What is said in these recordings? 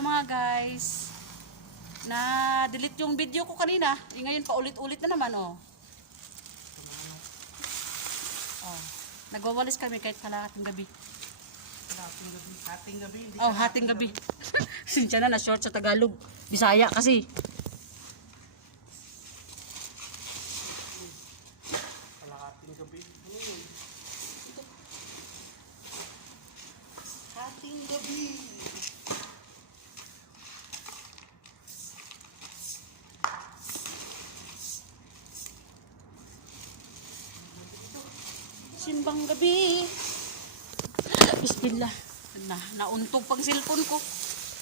Hello mga guys. Na-delete yung video ko kanina. Ngayon pa ulit-ulit na naman oh. Oh. Nagwawalis kami kahit kalahating gabi. Hating gabi. Oh, hating gabi. Sinsya na short sa Tagalog. Bisaya kasi. Kalahating gabi. Hating gabi. Simbang gabi. Bismillah. Nauntog pang cellphone ko.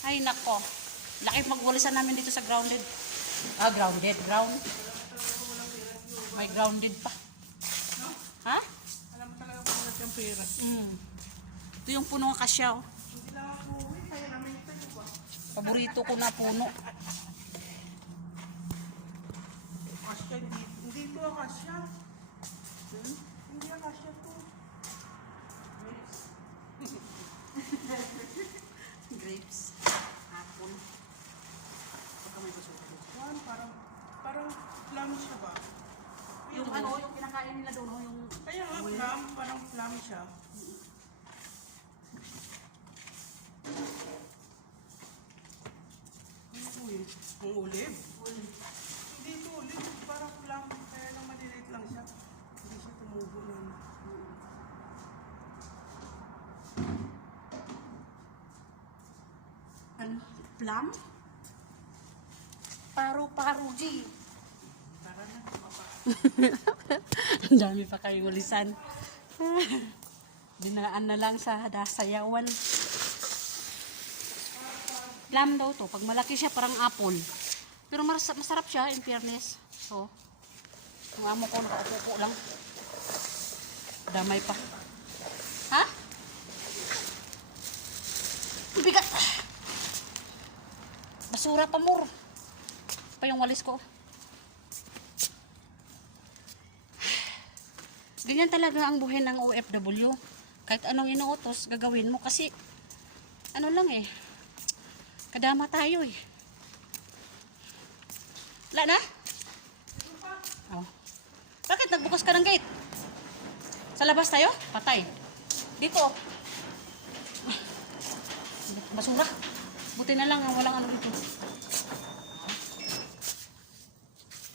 Ay nako. Laki magwalisan namin dito sa grounded. Grounded. May grounded pa. Ha? Alam mo talaga kung ano yung pera. Ito yung puno ng kasya oh. Hindi lang ako uwi. Kaya namin ito yung ba? Paborito ko na puno. Kasya. Hindi ito ang kasya. Hindi ang kasya to. Grapes. Apple. Baka may basura doon. Juan, parang plum siya ba? Yung ano, yung kinakain nila doon, oh, yung... Kaya nga plum, parang plum siya. Ano po yun? Ang ulit? Hindi ito ulit. Parang plum. Kaya lang maliliit lang siya. Hindi siya tumubo nun. Ano? Plum? Paru-paru, G. Tara na, papa. Ang dami pa kayo ulisan. Dinaan na lang sa dasayawan. Plum daw to. Pag malaki siya, parang apple. Pero masarap siya, in fairness. So, ang amo ko, nakaupo lang. Damay pa. Ha? Ang bigat! Basura pa, mur. Pa yung walis ko. Ganyan talaga ang buhay ng OFW. Kahit anong inuutos, gagawin mo kasi ano lang eh. Kadama tayo eh. Wala na? Oh. Bakit nagbukas ka ng gate? Sa labas tayo? Patay. Dito. Basura. Buti na lang walang ano dito.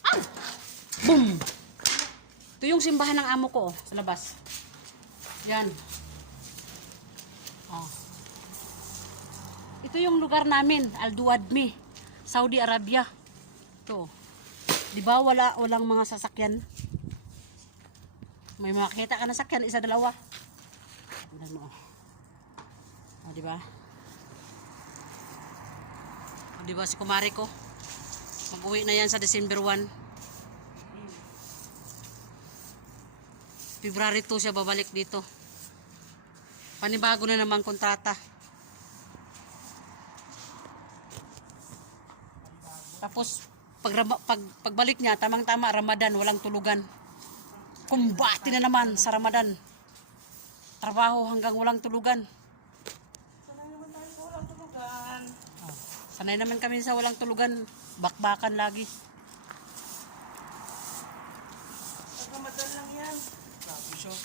Ah! Boom! Ito yung simbahan ng amo ko, oh, sa labas. Yan. Oh. Ito yung lugar namin, Al-Duwadmi, Saudi Arabia. Ito. 'Di ba walang mga sasakyan? May makita ka na sakyan, isa dalawa. Tingnan mo. Oh, 'di ba? Oh, 'di ba si kumare ko? Mag-uwi na yan sa December 1. February 2 siya babalik dito. Panibago na naman kontrata. Tapos pagbalik niya, tamang-tama Ramadan, walang tulugan. Kumbati na naman sa Ramadan. Trabaho hanggang walang tulugan. Sanay naman tayo sa walang tulugan. Sanay naman kami sa walang tulugan. Bakbakan lagi. Pag Ramadan lang yan. Grabe siya.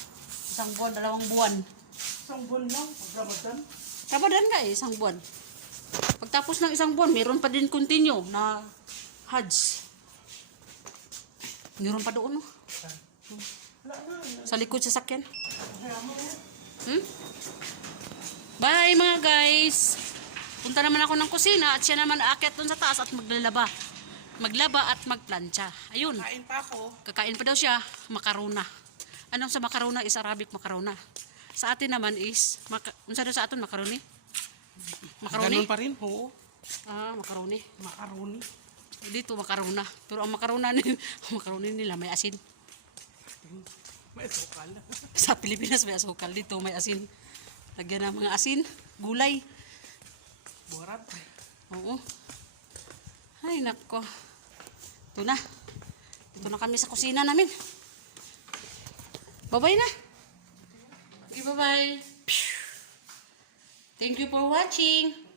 1 buwan, 2 buwan. Isang buwan lang. Pag Ramadan. Ramadan nga eh, 1 buwan. Pagtapos ng 1 buwan, mayroon pa din continue na Hajj. Mayroon pa doon, no? Wala na. Sa likod sa sakyan. Kaya mo. Bye mga guys! Punta naman ako ng kusina at siya naman aakyat doon sa taas at maglaba at magplancha. Ayun, Kain pa ako. kakain pa daw siya, makarona. Anong sa makarona is Arabic makarona. Sa atin naman is, unsa daw sa atin makaroni? Makaroni? Ganun pa rin. Oo. Makaroni. Macaroni. Dito makarona. Pero ang makaroni nila may asin. May sukal. Sa Pilipinas may asukal, dito may asin. Lagyan ng mga asin, gulay. Borat. Oo. Ay nako. Ito na. Dito na kami sa kusina namin. Bye-bye na. Okay, bye-bye. Thank you for watching.